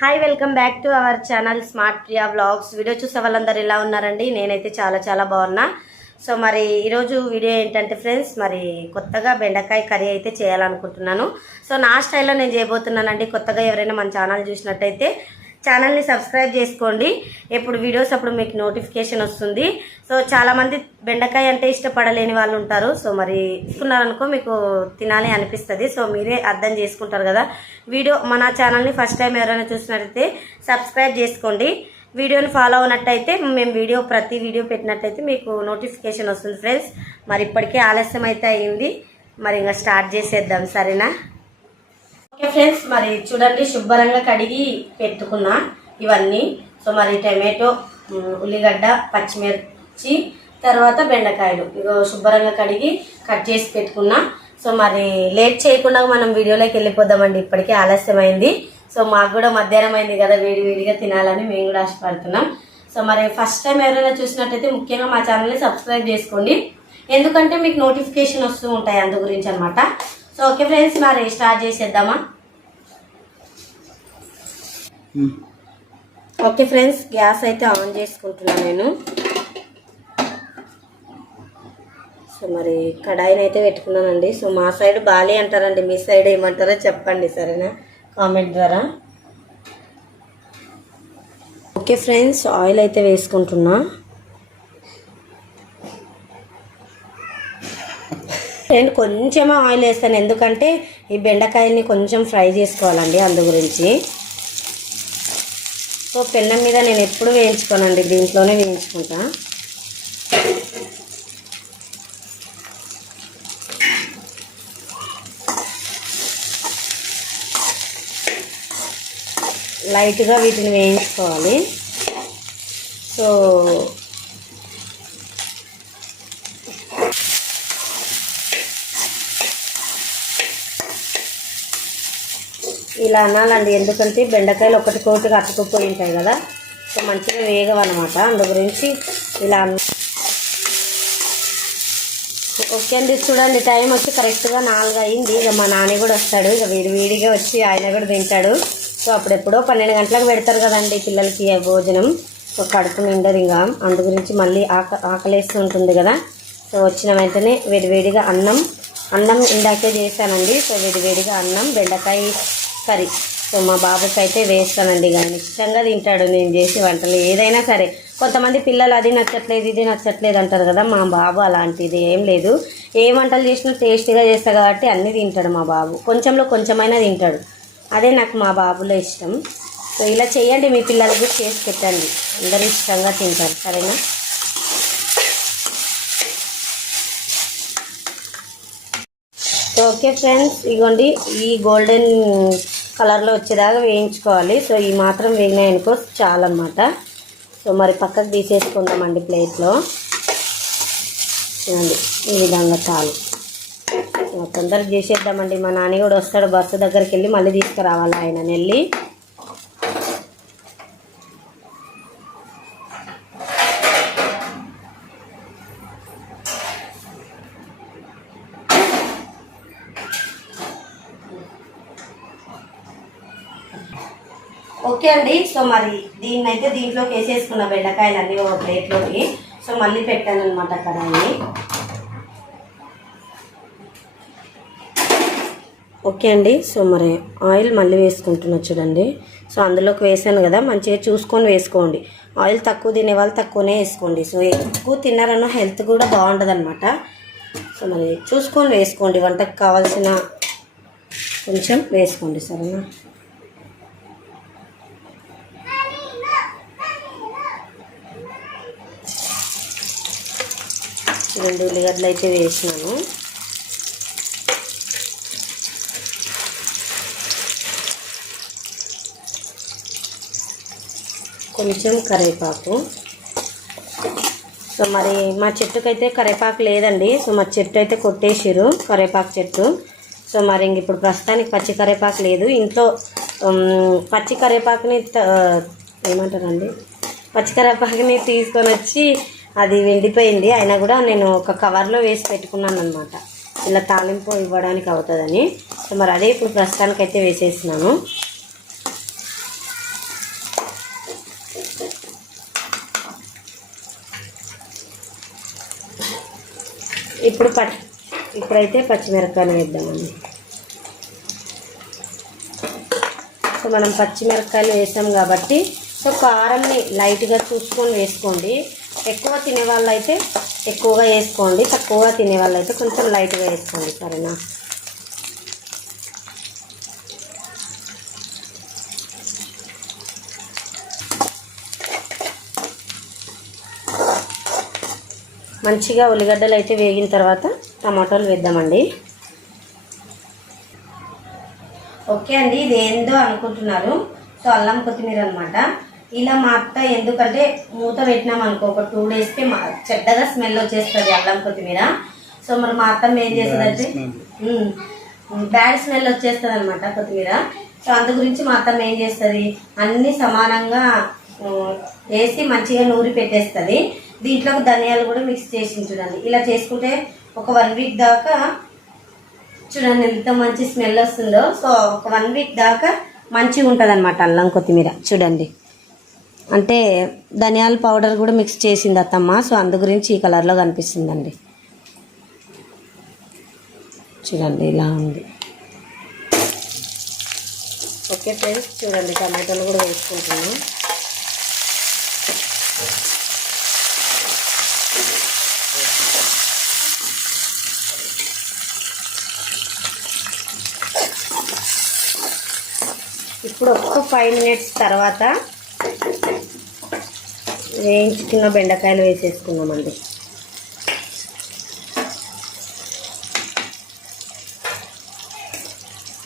Hi welcome back to our channel smart Priya vlogs video చూసే వాళ్ళందరూ ఎలా ఉన్నారండి? నేనైతే చాలా చాలా బాగున్నా. సో మరి ఈరోజు వీడియో ఏంటంటే ఫ్రెండ్స్ మరి కొత్తగా బెండకాయ కర్రీ అయితే చేయాలనుకుంటున్నాను. సో నా స్టైల్లో నేను చేయబోతున్నానండి. కొత్తగా ఎవరైనా మన ఛానల్ చూసినట్టయితే ఛానల్ని సబ్స్క్రైబ్ చేసుకోండి. ఎప్పుడు వీడియోస్ అప్పుడు మీకు నోటిఫికేషన్ వస్తుంది. సో చాలామంది బెండకాయ అంటే ఇష్టపడలేని వాళ్ళు ఉంటారు. సో మరి తీసుకున్నారనుకో మీకు తినాలి అనిపిస్తుంది. సో మీరే అర్థం చేసుకుంటారు కదా. వీడియో మన ఛానల్ని ఫస్ట్ టైం ఎవరైనా చూసినట్టయితే సబ్స్క్రైబ్ చేసుకోండి. వీడియోని ఫాలో అవునట్టయితే మేము వీడియో ప్రతి వీడియో పెట్టినట్టయితే మీకు నోటిఫికేషన్ వస్తుంది ఫ్రెండ్స్. మరి ఇప్పటికే ఆలస్యం అయితే అయింది. మరి ఇంకా స్టార్ట్ చేసేద్దాం. సరేనా? ఓకే ఫ్రెండ్స్ మరి చూడండి శుభ్రంగా కడిగి పెట్టుకున్నా ఇవన్నీ. సో మరి టమాటో ఉల్లిగడ్డ పచ్చిమిర్చి తర్వాత బెండకాయలు. ఇగో శుభ్రంగా కడిగి కట్ చేసి పెట్టుకున్నా. సో మరి లేట్ చేయకుండా మనం వీడియోలోకి వెళ్ళిపోదామండి. ఇప్పటికే ఆలస్యమైంది. సో మాకు కూడా మధ్యాహ్నం అయింది కదా వేడి వేడిగా తినాలని మేము కూడా ఆశపడుతున్నాం. సో మరి ఫస్ట్ టైం ఎవరైనా చూసినట్టయితే ముఖ్యంగా మా ఛానల్ని సబ్స్క్రైబ్ చేసుకోండి. ఎందుకంటే మీకు నోటిఫికేషన్ వస్తూ ఉంటాయి అందు గురించి అనమాట సో ఓకే ఫ్రెండ్స్ మరి స్టార్ట్ చేసేద్దామా? ఓకే ఫ్రెండ్స్ గ్యాస్ అయితే ఆన్ చేసుకుంటున్నాను నేను. సో మరి కడాయిని అయితే పెట్టుకున్నానండి. సో మా సైడ్ బాలి అంటారండి. మీ సైడ్ ఏమంటారో చెప్పండి సరేనా? కామెంట్ ద్వారా. ఓకే ఫ్రెండ్స్ ఆయిల్ అయితే వేసుకుంటున్నా. నేను కొంచెం ఆయిల్ వేస్తాను. ఎందుకంటే ఈ బెండకాయల్ని కొంచెం ఫ్రై చేసుకోవాలండి అందు గురించి. సో పెన్నం మీద నేను ఎప్పుడు వేయించుకోనండి దీంట్లోనే వేయించుకుంటా. లైట్గా వీటిని వేయించుకోవాలి. సో ఇలా అనాలండి. ఎందుకంటే బెండకాయలు ఒకటి కోటిగా అతుకుపోయి ఉంటాయి కదా. సో మంచిగా వేగవన్నమాట అందు గురించి ఇలా ఓకే అండి. చూడండి టైం వచ్చి కరెక్ట్గా నాలుగు అయింది. ఇక మా నాన్న కూడా వస్తాడు. ఇక వీడి వీడిగా వచ్చి ఆయన కూడా తింటాడు. సో అప్పుడెప్పుడో పన్నెండు గంటలకు పెడతారు కదండి పిల్లలకి భోజనం. సో కడుపు నిండదు ఇంకా. అందు గురించి మళ్ళీ ఆక ఆకలేస్తూ ఉంటుంది కదా. సో వచ్చిన వెంటనే వేడివేడిగా అన్నం అన్నం ఇందాకే చేశానండి. సో వేడివేడిగా అన్నం బెండకాయ కర్రీ సో మా బాబుకి అయితే వేస్తానండి కానీ ఇష్టంగా తింటాడు నేను చేసే వంటలు ఏదైనా సరే. కొంతమంది పిల్లలు అది నచ్చట్లేదు ఇది నచ్చట్లేదు అంటారు కదా మా బాబు అలాంటిది ఏం లేదు. ఏ వంటలు చేసినా టేస్టీగా చేస్తా కాబట్టి అన్నీ తింటాడు మా బాబు. కొంచెంలో కొంచెమైనా తింటాడు. అదే నాకు మా బాబులో ఇష్టం. సో ఇలా చేయండి మీ పిల్లలకు చేసి పెట్టండి. అందరూ ఇష్టంగా తింటారు సరేనా? ఓకే ఫ్రెండ్స్ ఇగోండి ఈ గోల్డెన్ కలర్లో వచ్చేదాకా వేయించుకోవాలి. సో ఈ మాత్రం వేగినాయనుకో చాలన్నమాట. సో మరి పక్కకు తీసేసుకుందామండి ప్లేట్లో. చూడండి ఈ విధంగా చాలు. తొందరగా చేసేద్దామండి. మా నాన్న కూడా వస్తాడు బస్సు దగ్గరికి వెళ్ళి మళ్ళీ తీసుకురావాలి ఆయన వెళ్ళి ఓకే అండి. సో మరి దీన్ని అయితే దీంట్లోకి వేసేసుకున్న బెండకాయలు అన్నీ ఒక ప్లేట్లోకి. సో మళ్ళీ పెట్టాను అనమాట కడాయి ఓకే అండి. సో మరి ఆయిల్ మళ్ళీ వేసుకుంటున్నా చూడండి. సో అందులోకి వేసాను కదా మంచిగా చూసుకొని వేసుకోండి. ఆయిల్ తక్కువ తినే వాళ్ళు తక్కువనే వేసుకోండి. సో ఎక్కువ తిన్నారన్న హెల్త్ కూడా బాగుంటుంది అనమాట సో మరి చూసుకొని వేసుకోండి. వంటకు కావాల్సిన కొంచెం వేసుకోండి సరేనా? రెండు ఉల్లిగడ్డలు అయితే వేసినాను. కొంచెం కరివేపాకు. సో మరి మా చెట్టుకైతే కరివేపాకు లేదండి. సో మా చెట్టు అయితే కొట్టేసిరు కరివేపాకు చెట్టు. సో మరి ఇంక ఇప్పుడు ప్రస్తుతానికి పచ్చి కరివేపాకు లేదు. ఇంట్లో పచ్చి కరివేపాకుని ఏమంటారండి? పచ్చి కరివేపాకుని తీసుకొని వచ్చి అది వెండిపోయింది. అయినా కూడా నేను ఒక కవర్లో వేసి పెట్టుకున్నాను అనమాట ఇలా తాలింపు ఇవ్వడానికి అవుతుందని. సో మరి అదే ఇప్పుడు ప్రస్తుతానికైతే వేసేసినాను ఇప్పుడు ప ఇప్పుడైతే పచ్చిమిరపకాయలు వేద్దామండి. సో మనం పచ్చిమిరపకాయలు వేసాం కాబట్టి సో కారంని లైట్గా చూసుకొని వేసుకోండి. ఎక్కువ తినే వాళ్ళైతే అయితే ఎక్కువగా వేసుకోండి. తక్కువగా తినే వాళ్ళైతే అయితే కొంచెం లైట్గా వేసుకోండి. సరేనా? మంచిగా ఉల్లిగడ్డలు అయితే వేగిన తర్వాత టమాటాలు వేద్దామండి. ఓకే అండి. ఇదేందో అనుకుంటున్నారు. సో అల్లం కొత్తిమీర అనమాట ఇలా మా అత్త ఎందుకంటే మూత పెట్టినాం అనుకో ఒక టూ డేస్కి మా చెడ్డగా స్మెల్ వచ్చేస్తుంది అల్లం కొత్తిమీర. సో మరి మా అత్తమ్మ ఏం చేస్తుందంటే బ్యాడ్ స్మెల్ వచ్చేస్తుంది అనమాట కొత్తిమీర. సో అందు గురించి మా అత్తమ్మ ఏం చేస్తుంది అన్ని సమానంగా వేసి మంచిగా నూరి పెట్టేస్తుంది. దీంట్లోకి ధనియాలు కూడా మిక్స్ చేసి చూడండి. ఇలా చేసుకుంటే ఒక వన్ వీక్ దాకా చూడండి ఎంత మంచి స్మెల్ వస్తుందో. సో ఒక వన్ వీక్ దాకా మంచిగా ఉంటుంది అనమాట అల్లం కొత్తిమీర. చూడండి. అంటే ధనియాల పౌడర్ కూడా మిక్స్ చేసింది అత్తమ్మ సో అందు గురించి ఈ కలర్లో కనిపిస్తుందండి. చూడండి ఇలా ఉంది. ఓకే ఫ్రెండ్స్ చూడండి టమాటాలు కూడా వేసుకుంటున్నాను. ఇప్పుడు ఒక్క ఫైవ్ మినిట్స్ తర్వాత వేయించుకున్న బెండకాయలు వేసేసుకున్నామండి.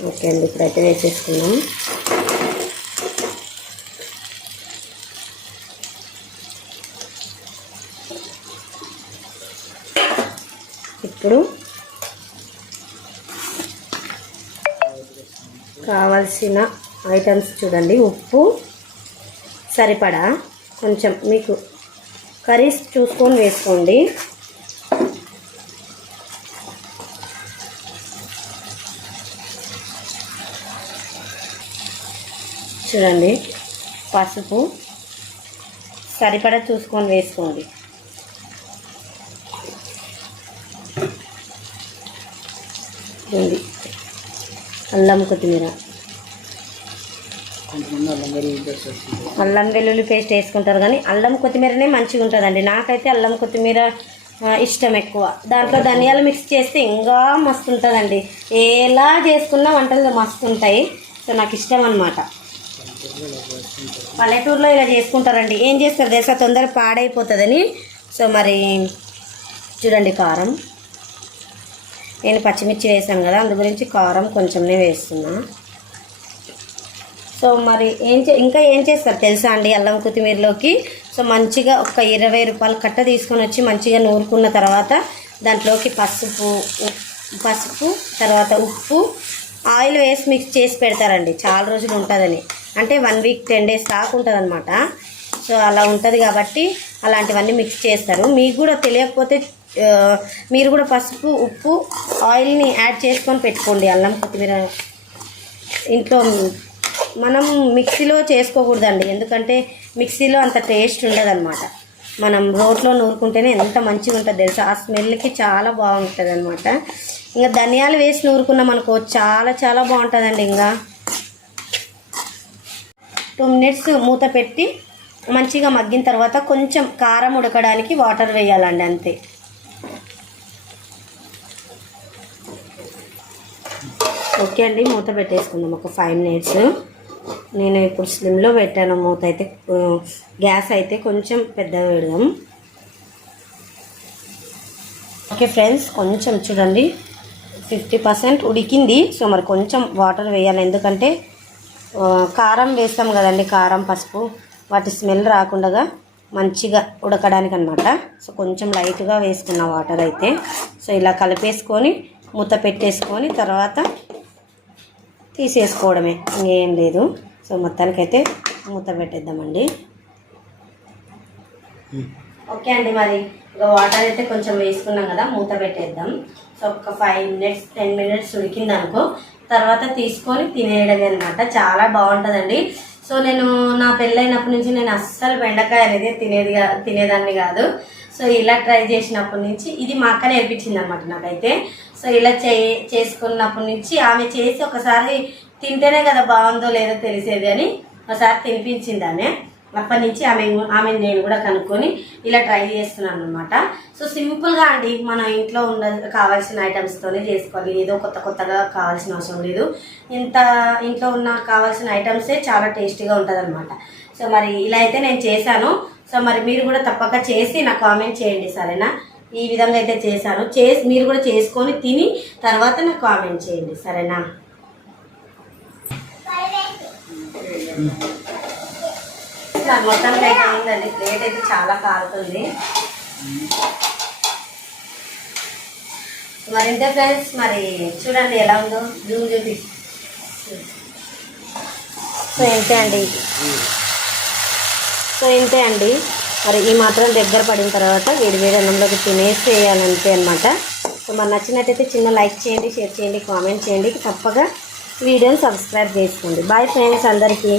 ఓకే అండి ఇప్పుడైతే వేసేసుకున్నాం ఇప్పుడు కావాల్సిన ఐటమ్స్ చూడండి ఉప్పు సరిపడా కొంచెం మీకు కర్రీస్ చూసుకొని వేసుకోండి. చూడండి పసుపు సరిపడా చూసుకొని వేసుకోండి. అల్లం కొత్తిమీర. అల్లం వెల్లుల్లి పేస్ట్ వేసుకుంటారు కానీ అల్లం కొత్తిమీరనే మంచిగా ఉంటుందండి. నాకైతే అల్లం కొత్తిమీర ఇష్టం ఎక్కువ. దాంట్లో ధనియాలు మిక్స్ చేస్తే ఇంకా మస్తు ఉంటుందండి. ఎలా చేసుకున్నా వంటలు మస్తు ఉంటాయి. సో నాకు ఇష్టం అనమాట పల్లెటూరులో ఇలా చేసుకుంటారండి. ఏం చేస్తారు తెలుసా? తొందర పాడైపోతుందని. సో మరి చూడండి కారం. నేను పచ్చిమిర్చి వేసాను కదా అందు గురించి కారం కొంచెంనే వేస్తున్నాను సో మరి ఏం చే ఇంకా ఏం చేస్తారు తెలుసా అండి అల్లం కొత్తిమీరలోకి? సో మంచిగా ఒక ఇరవై రూపాయలు కట్ట తీసుకొని వచ్చి మంచిగా నూరుకున్న తర్వాత దాంట్లోకి పసుపు పసుపు తర్వాత ఉప్పు ఆయిల్ వేసి మిక్స్ చేసి పెడతారండి. చాలా రోజులు ఉంటుందని. అంటే వన్ వీక్ టెన్ డేస్ దాకా ఉంటుందన్నమాట. సో అలా ఉంటుంది కాబట్టి అలాంటివన్నీ మిక్స్ చేస్తారు. మీకు కూడా తెలియకపోతే మీరు కూడా పసుపు ఉప్పు ఆయిల్ని యాడ్ చేసుకొని పెట్టుకోండి అల్లం కొత్తిమీర. ఇంట్లో మనం మిక్సీలో చేసుకోకూడదండి. ఎందుకంటే మిక్సీలో అంత టేస్ట్ ఉండదన్నమాట. మనం రోట్లో నూరుకుంటేనే ఎంత మంచిగా ఉంటుంది తెలుసా? ఆ స్మెల్కి చాలా బాగుంటుంది అనమాట ఇంకా ధనియాలు వేసి నూరుకున్నాం అనుకో చాలా చాలా బాగుంటుందండి ఇంకా. టూ మినిట్స్ మూత పెట్టి మంచిగా మగ్గిన తర్వాత కొంచెం కారం ఉడకడానికి వాటర్ వేయాలండి అంతే. ఓకే అండి మూత పెట్టేసుకుందాం ఒక ఫైవ్ మినిట్స్. నేను ఇప్పుడు స్లిమ్లో పెట్టాను మూత అయితే గ్యాస్ అయితే కొంచెం పెద్దగా పెడదాం. ఓకే ఫ్రెండ్స్ కొంచెం చూడండి. ఫిఫ్టీ పర్సెంట్ ఉడికింది. సో మరి కొంచెం వాటర్ వేయాలి. ఎందుకంటే కారం వేస్తాం కదండి కారం పసుపు. వాటి స్మెల్ రాకుండా మంచిగా ఉడకడానికి అనమాట సో కొంచెం లైట్గా వేసుకున్న వాటర్ అయితే. సో ఇలా కలిపేసుకొని మూత పెట్టేసుకొని తర్వాత తీసేసుకోవడమే. ఇంకేం లేదు. సో మొత్తానికైతే మూత పెట్టేద్దామండి. ఓకే అండి మరి. ఇక వాటర్ అయితే కొంచెం వేసుకున్నాం కదా మూత పెట్టేద్దాం. సో ఒక ఫైవ్ మినిట్స్ టెన్ మినిట్స్ ఉడికింది అనుకో తర్వాత తీసుకొని తినేయడమే అనమాట చాలా బాగుంటుందండి. సో నేను నా పెళ్ళైనప్పటి నుంచి నేను అస్సలు బెండకాయ అనేది తినేది కా- తినేదాన్ని కాదు. సో ఇలా ట్రై చేసినప్పటి నుంచి ఇది మా అక్క నేర్పించింది అనమాట నాకైతే. సో ఇలా చే చేసుకున్నప్పటి నుంచి ఆమె చేసి ఒకసారి తింటేనే కదా బాగుందో లేదో తెలిసేది అని ఒకసారి తినిపించింది ఆమె. అప్పటి నుంచి ఆమె ఆమె నేను కూడా కనుక్కొని ఇలా ట్రై చేస్తున్నాను అనమాట సో సింపుల్గా అండి మన ఇంట్లో ఉండ కావాల్సిన ఐటమ్స్తోనే చేసుకోవాలి. ఏదో కొత్త కొత్తగా కావాల్సిన అవసరం లేదు. ఇంత ఇంట్లో ఉన్న కావాల్సిన ఐటమ్సే చాలా టేస్టీగా ఉంటుంది సో మరి ఇలా అయితే నేను చేశాను. సో మరి మీరు కూడా తప్పక చేసి నాకు కామెంట్ చేయండి సరేనా? ఈ విధంగా అయితే చేశాను. చేసి మీరు కూడా చేసుకొని తిని తర్వాత నాకు కామెంట్ చేయండి సరేనా? నాకు మొత్తం అయితే ఉందండి ప్లేట్ అయితే చాలా కాలుతుంది మరి ఇంతే ఫ్రెండ్స్ మరి చూడండి ఎలా ఉందో. జూమ్ చూపి. సో ఇంతే అండి. సో ఇంతే అండి. మరి ఈ మాత్రం దగ్గర పడిన తర్వాత వేడి వేడి అన్నంలోకి తినేసేయాలంతే అనమాట సో మరి నచ్చినట్టయితే చిన్న లైక్ చేయండి షేర్ చేయండి కామెంట్ చేయండి. తప్పగా వీడియోని సబ్స్క్రైబ్ చేసుకోండి. బాయ్ ఫ్రెండ్స్ అందరికీ.